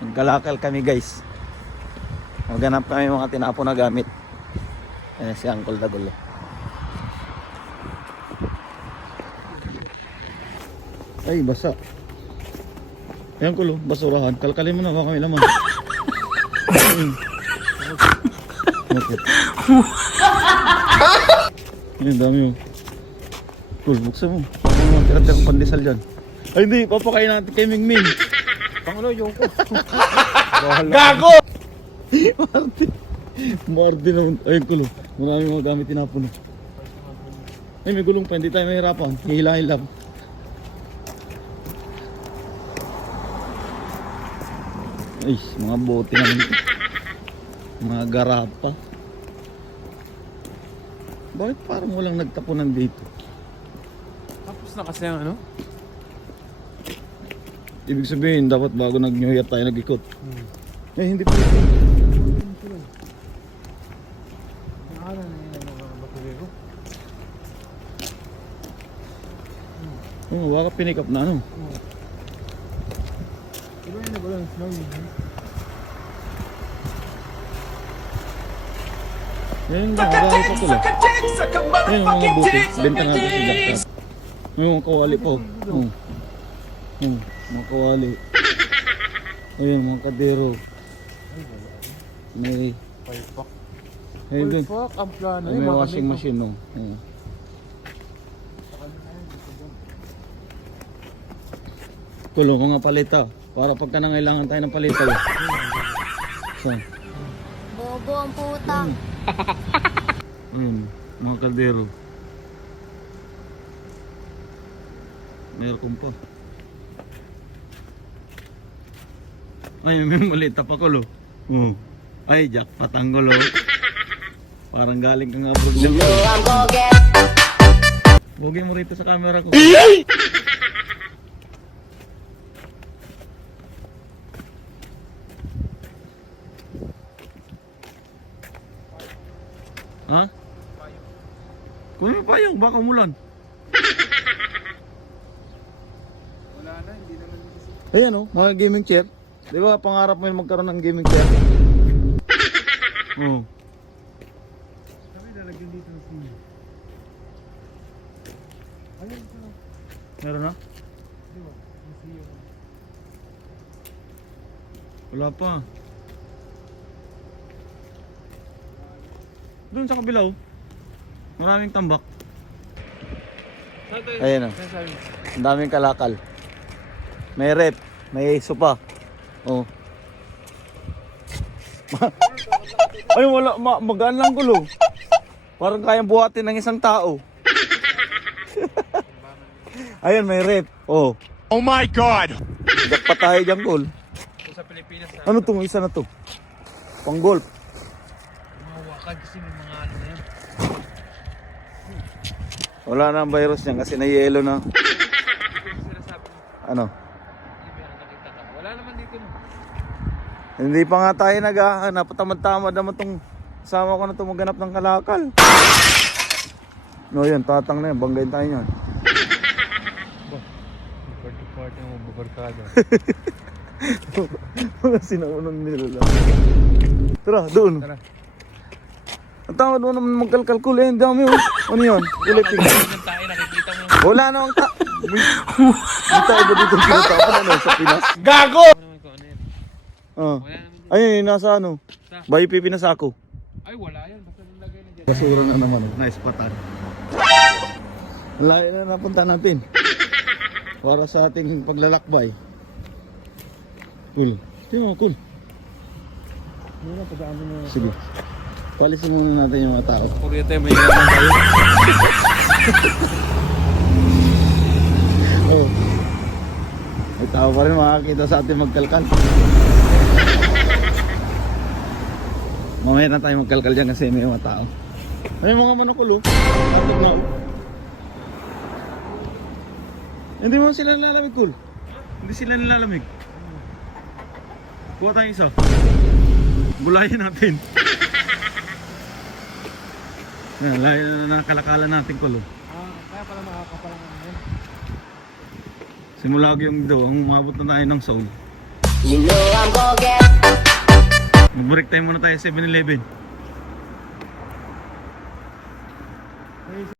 Nagkalakal kami guys. Maghanap kami mga tinapo na gamit. Ayan si Uncle Dagulo. Ay, basa. Ayan kulo, basurahan. Kalkalin mo na, baka may laman. Ang dami oh. Cool, buksan mo. Ano mga tira-tirang pandesal dyan? Ay, hindi. Papakain natin kay Mingming. Pangulo, yung ko. Gago! Martin. Martin naman. Ayun, kulo. Marami mga gamit tinapon. Ay, may gulong pa. Hindi tayo mahirapan. Hihilahin lang. Ay, mga bote naman. Mga garapa. Bakit parang walang nagtapunan dito? Tapos na kasi ang ano? Ibig sabihin, dapat bago nag-New Year tayo nag-ikot. Hmm. Eh, hindi pa. Batulero. Oh, baka pinick up na ano. Diba yun na ba lang snow yun? Yan yung mga gamit pa pala. Yan yung mga buti. Benta nga dito sa Jackpot. Mga kawali po. Oh. Oh, mga kawali. Ayun, mga kadero. May, pack. ayun din. fuck, ang plano May washing machine, no. Oh. Kulo, mga palita. Para pagka nangailangan tayo ng palita. eh. So, Bobo ang puta. ayun, mga kaldero. Mayroon pa. Ay, may malita pa kulo. Oh. Ay, jackpot ang gulo. Parang galing ka nga abroad lang. Bugay mo rito sa camera ko. Ha? Kunin mo payong, baka umulan. Wala na, hindi naman. Ayan o, mga gaming chair. Di ba pangarap mo yung magkaroon ng gaming chair? Oo. Kami lalagyan dito ng sino. Ayun, na. Meron na? Di ba? Wala pa. Doon sa kabila oh. Maraming tambak. Ayan o. Sabi mo? Ang daming kalakal. May rep, may sopa. Oh. Ay wala, ma magaan lang gulo. Parang kayang buhatin ng isang tao. Ayun, may rep. Oh. Oh my god! Jackpot tayo dyan, Gol. Kung sa Pilipinas na, Ano tong isa na to? Pang golf. mga wakad kasi may mga ano na yan. Wala na ang virus niyan kasi na-yellow na. Sinasabi mo. Ano? Hindi ba yung nakita ka? Wala naman dito no. Hindi pa nga tayo naghahanap. Tamad-tamad naman tong sama ko na to maghanap ng kalakal. No, yun. Tatang na yun. Banggayin tayo yan. Party-party mo, babarkada. Mga sinaunang nila lang. Tara, doon. Tara. Ang tawad mo naman magkalkalkul eh. Ang dami oh. Ano yun? Mo. Wala namang ta... Hindi tayo ba dito pinatapan ano sa Pinas? Gago! Ano naman kung ano yan? Ah. Wala naman. Ayun, nasa ano? Sa? Bayo pipi na sako. Ay, wala yan. Basta nilagay na dyan. Basura na naman. oh. Nice patan. Layo na napunta natin. Para sa ating paglalakbay. Cool. Tingnan mo, cool. Muna, padaan mo na. Sige. Palisin muna natin yung mga tao. Kuryente, may naman tayo. Oh. May tao pa rin makakita sa ating magkalkal. Mamaya na tayo magkalkal dyan kasi may mga tao. Ay, mga manakulo. Atog na. Hindi mo sila nilalamig, cool. Hindi sila nilalamig. Kuha tayong isa. Bulayan natin. Yan, layo na nakalakalan natin, cool. oh. Ah, kaya pala makakapalang ano yan. Simula yung daw, umabot na tayo ng Seoul. You know I'm gonna get... Mag-break tayo muna tayo 7-Eleven.